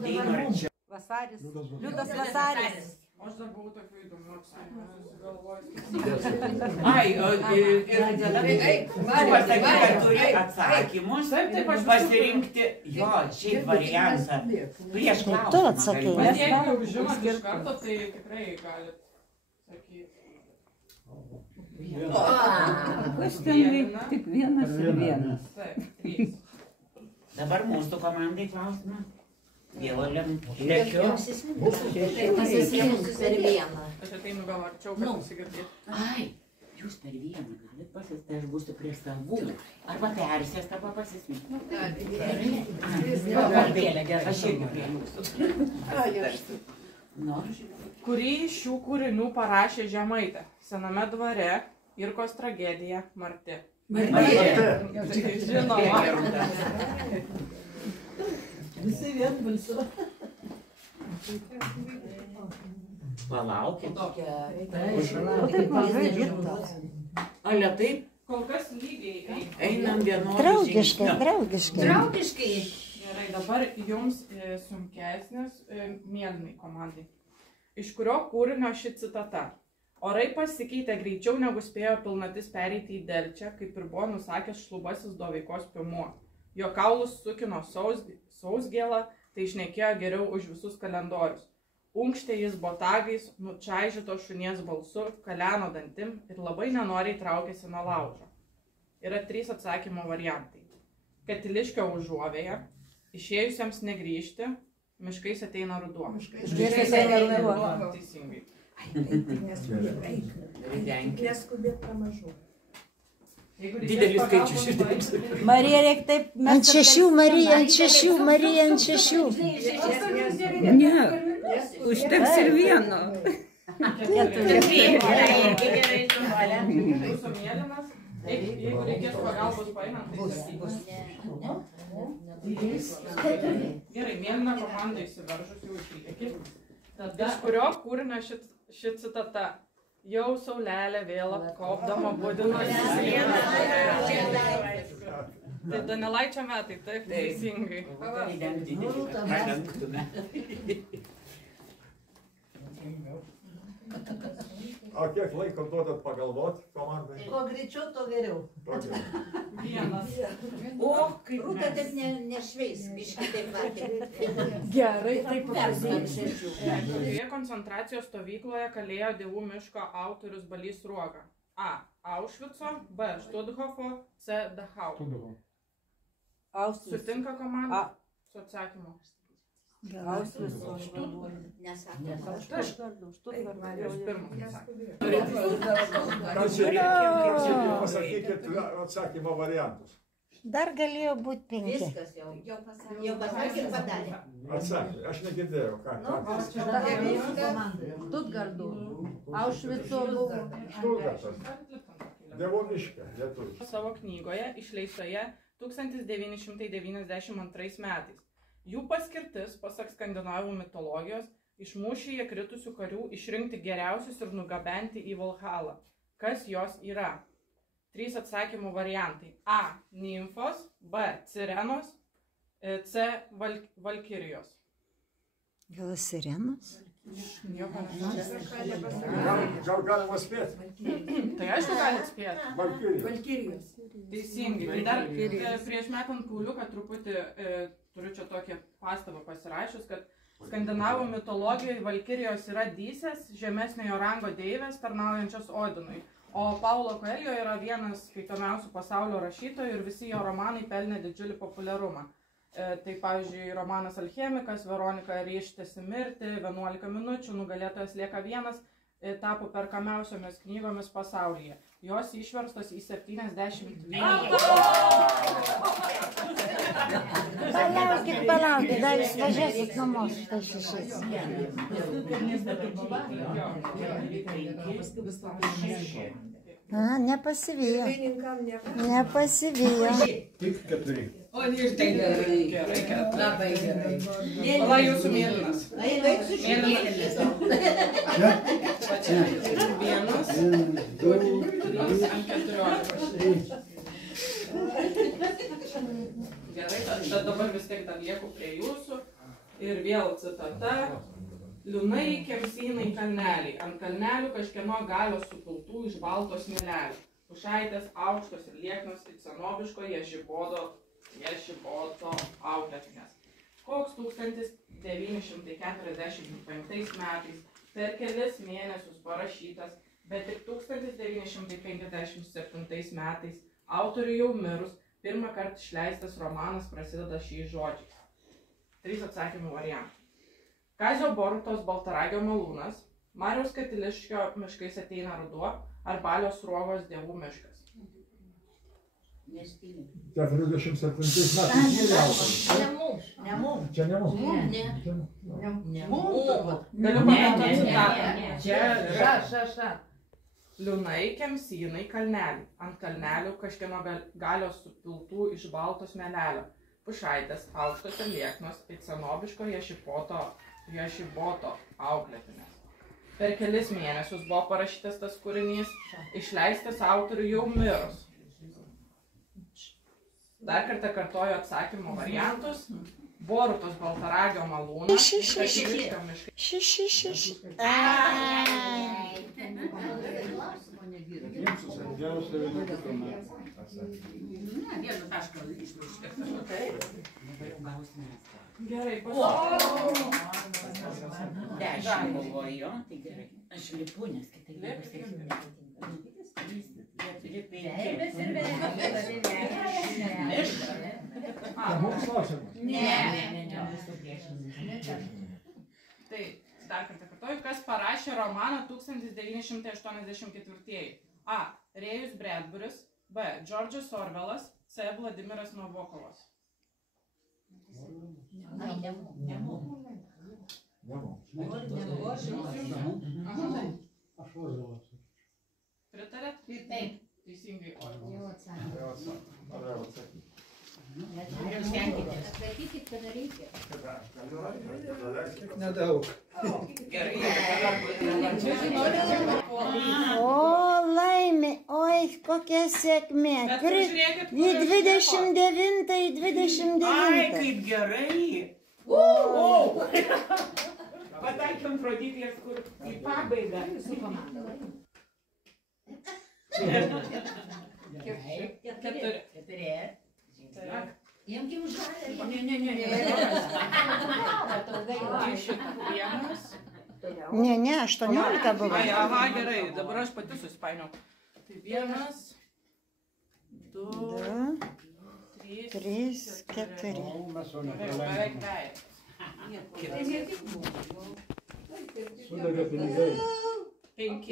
ateina arčiau. Vasaris. Liudas Vasaris. Aš dar buvau tokių įdomių susigalvojus. Ai, ir tada pasakyk, kad turi atsakymus, pasirinkti jo, šiaip variantą. Prieš klausimą. Bet jeigu jau žinot iš karto, tai tikrai galit sakyti. Kas ten veikia? Tik vienas ir vienas. Taip, 3. Dabar mūsų komandai klausimą. Vėl lekiu. Pasisirinsiu per vieną. Aš ateinu gal arčiau, kad nusigirdėti. Ai, jūs per vieną galit pasistai, aš būsiu prie savų. Arba persės, arba pasismėti. Aš irgi prie jūsų. Kurį iš šių kūrinių parašė Žemaitė? Sename dvare, Irkos tragedija, Marti. Žinoma. Visi vienbalsiu. Palaukit. Taip mažai dirbta. Ale taip? Kol kas lygiai Einam vienodai. Draugiškai. Gerai, dabar jums sunkesnis mėlynai komandai. Iš kurio kūrinio ši citata? Orai pasikeitė greičiau negu spėjo pilnatis pereiti į delčią, kaip ir buvo nusakęs šlubasis Doveikos piemuo. Jo kaulus sukino sausgėlą, tai šnekėjo geriau už visus kalendorius. Unkštė jis botagais, nučaižyto šunies balsu, kaleno dantim ir labai nenoriai traukėsi nuo laužo. Yra 3 atsakymo variantai. Katiliškio užuovėje, išėjusiems negrįžti, miškais ateina ruduo. Teisingai. Neskubėt pamažu. Didelis skaičius šitaip. Marija, reikia taip... Ant 6, Marija, ant 6, Marija, ant 6. Ne, užteks ir vieno. Jūsų mėlynas, jeigu reikės pagalbos paeinant, tai sakykime. Gerai, mėlyna komanda įsiveržus jau į priekį. Tada iš kurio kūrinio ši citata? Jau saulelė vėl apkopdama budinosi. Tai Donelaičio metai, taip, teisingai. O kiek laiko duodat pagalvot komandai? Kuo greičiau, to geriau. Vienas. O, kaip Rūta taip nešveis, biškai taip matė. Gerai, taip paprastai. Kurioje koncentracijos stovykloje kalėjo Dievų miško autorius Balys Sruoga? A. Aušvico, B. Štuthofo, C. Dachau. Sutinka komanda? Su atsakymu. Aušvico. Pasakykit atsakymo variantus. Dar galėjo būti 5. Viskas jau pasakė ir padarė. Atsakė, aš negirdėjau, ką. Štutgardu. Aušvico buvo. Štutgartas. Dievo miške, lietuviškai. Savo knygoje išleistoje 1992 metais. Jų paskirtis, pasak skandinavų mitologijos, iš mūšyje kritusių karių išrinkti geriausius ir nugabenti į Valhalą. Kas jos yra? 3 atsakymų variantai. A. Nimfos, B. Sirenos, C. Valkirijos. Gal sirenos? Gal galima spėti? Tai aišku, galit spėti. Valkirijos. Teisingai. Tai dar prieš metant kauliuką truputį turiu čia tokią pastabą pasirašius, kad skandinavų mitologijoje Valkirijos yra dysės, žemesniojo rango deivės, tarnaujančios Odinui. O Paulo Coelho yra vienas skaitomiausių pasaulio rašytojų ir visi jo romanai pelnė didžiulį populiarumą. Tai pavyzdžiui, romanas Alchemikas, Veronika ryžtasi mirti, 11 minučių, nugalėtojas lieka vienas, tapo perkamiausiomis knygomis pasaulyje. Jos išverstos į 71. Palaukit, dar jūs važiuosit namo su tais 6. Nepasivijo. Nepasivijo. Tik 4. O, ir tai gerai. Labai gerai. Pala jūsų mėlynas. Mėlynas. Vienas, 2, 3 ant 14. Gerai, tad dabar vis tiek dar lieku prie jūsų. Ir vėl citata. Liūnai, kemsynai, kalneliai. Ant kalnelių kažkieno galios supiltų iš balto smėlelio. Pušaitės aukštos ir lieknos, it senoviško ješiboto auklėtinės. Koks 1945 metais per kelis mėnesius parašytas, bet tik 1957 metais autoriui jau mirus pirmą kartą išleistas romanas prasideda šiais žodžiais. 3 atsakymų variantai. Kazio Borutos Baltaragio malūnas, Mariaus Katiliškio miškais ateina ruduo ar Balio Sruogos dievų miškas. 47 metais Ne mums. Čia ne mūsų. Galiu pakartoti citatą. Liūnai, kemsynai, kalneliai. Ant kalnelių kažkieno galios supiltų iš balto smėlelio. Pušaitės aukštos ir lieknos, it senoviško ješiboto auklėtinės. Per kelis mėnesius buvo parašytas tas kūrinys, išleistas autoriui jau mirus. Dar kartą kartoju atsakymo variantus. Borutos Baltaragio malūnas, Katiliškio miškai. Gerai, Dešimt buvo jo, tai gerai. Aš lipu, nes kitaip nepasakysiu. 4, 5. Mums klausimas. Ne. Tai dar kartą kartoju, kas parašė romaną 1984. A. Rėjus Bredburis, B. Džordžas Orvelas, C. Vladimiras Nabokovas. Pritarėt? Taip. Teisingai Orvelas. Atsakykit, kada reikia. Nedaug. O, laimė, oi, kokia sėkmė. Į 29. Ai, kaip gerai. Pataikėm rodyklės, kur į pabaigą. Su komanda. 4. Imkim žalę. Ne, 18 buvo. Aha, gerai, dabar aš pati susipainiau. Tai 1, 2, 3, 4. Beveik beveik. Sudavė pinigai. 5.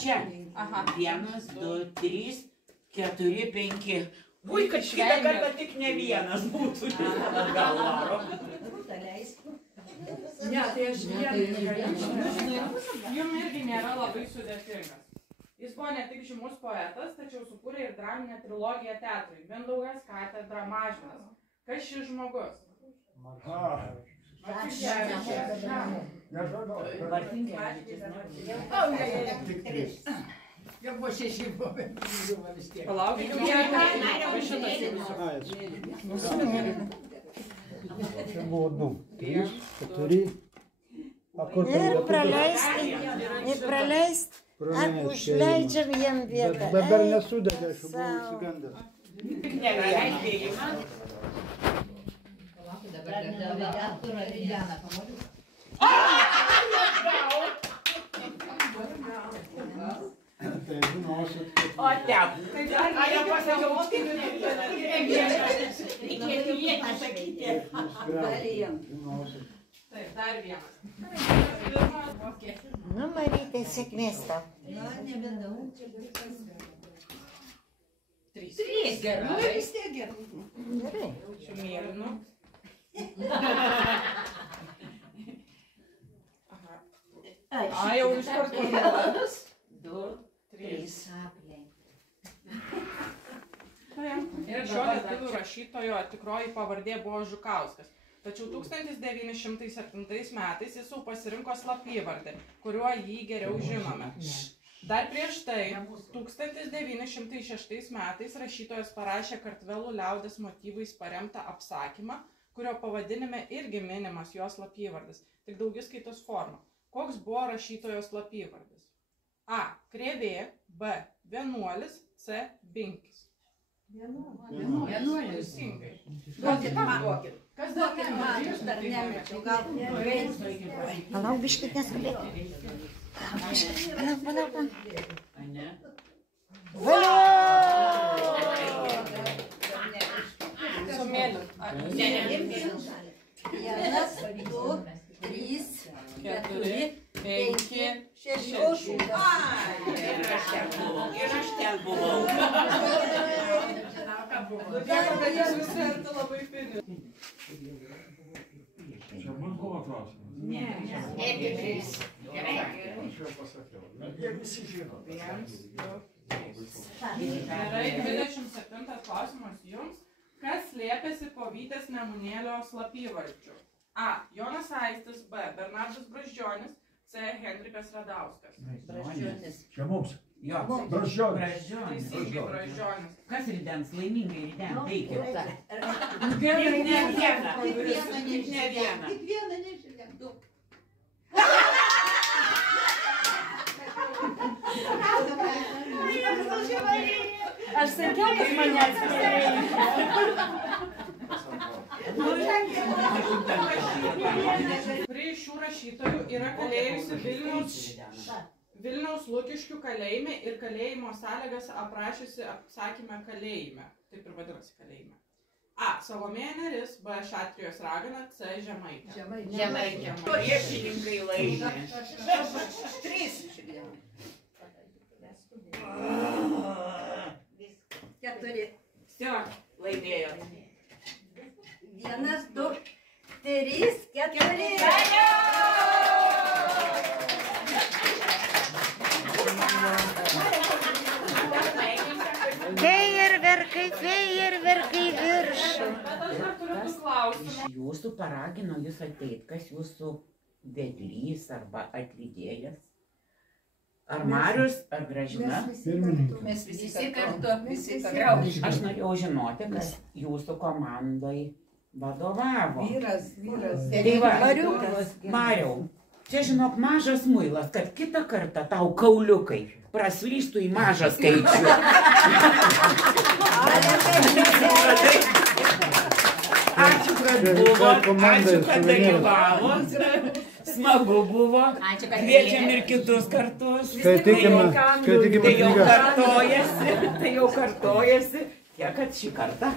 Čia. Aha. 1, 2, 3, 4, 5. Ui, kad šitą kartą tik ne vienas būtų. Gal varo. Ne, tai aš Jums irgi nėra labai sudėtingas. Jis buvo ne tik žymus poetas, tačiau sukūrė ir draminę trilogiją teatrui. Mindaugas Katedra Mažvydas. Kas šis žmogus? Tik 3. jau buvo 6, buvo vis tiek. Palaukit, Čia buvo 2, 3, 4. Ir praleist, užleidžiam jiem vietą. Dabar nesudegė, aš buvau įsigandęs. Tai žinosit, kad... O tep. A jau pasakiau, kaip ne vieną. Reikėtų jie pasakyti. Žinosit. Taip, dar vienas. Nu, Marytė, sėkmės tau. Nu, nebedaug. 3. Gerai. Vis tiek gerai. Gerai. Šiuo mėlynu. A, jau iš karto. 2, 3. Šio lietuvių rašytojo tikroji pavardė buvo Žukauskas. Tačiau 1907 metais jis jau pasirinko slapyvardį, kuriuo jį geriau žinome. Dar prieš tai 1906 metais rašytojas parašė Kartvelų liaudies motyvais paremtą apsakymą, kurio pavadinime irgi minimas jos slapyvardis, tik daugiskaitos forma. Koks buvo rašytojo slapyvardis? A. Krėvė, B. Vienuolis, C. Binkis. Vienuolis. Teisingai. Duokit man. Kas Duokit man, aš dar nemečiau, gal Palauk, biškit neskubėk. Palauk. Ane? Su mėliu. Vienas, du, trys, 4, 5, 6. Ir aš ten buvau. Labai fini. Čia man buvo klausimas. Ne. Aš jau pasakiau. Jie visi žino. 1, 2, 3. Gerai, 27 klausimas jums. Kas slėpėsi po Vytės Nemunėlio slapyvardžiu? A. Jonas Aistis, B. Bernardas Brazdžionis, C. Henrikas Radauskas. Brazdžionis. Čia mums. Jo. Brazdžionis. Brazdžionis. Teisingai, Brazdžionis. Kas ridens? Laimingai ridens. Teikit. Tik Ne vieną. vieną Ne vieną. Tik vieną nežiūrėk, du. Aš sakiau, kad manęs nereikia. Kuri iš šių rašytojų yra kalėjusi Vilniaus Lukiškių kalėjime ir kalėjimo sąlygas aprašiusi apsakyme kalėjime. Taip ir vadinasi kalėjime. A. Salomėja Nėris, B. Šatrijos ragana, C. Žemaitė. Žemaitė. Priešininkai laimi. 3. 4. Vsio, laimėjot. 1, 2, 3, 4. Fejerverkai viršų. Bet aš dar turiu tų klausimų. Jūsų paragino jūs ateit, kas jūsų vedlys arba atlydėjas? Ar Marius, ar Gražina? Pirmininkas. Mes visi kartu. Aš norėjau žinoti, kas jūsų komandai vadovavo. Vyras. Tai va, Mariau, čia žinok mažas muilas, kad kitą kartą tau kauliukai praslystų į mažą skaičių. Ačiū, kad buvot, ačiū, kad dalyvavot. Smagu buvo. Kviečiam ir kitus kartus. Skaitykime Tai jau knygas. kartojasi. Tiek, kad šį kartą.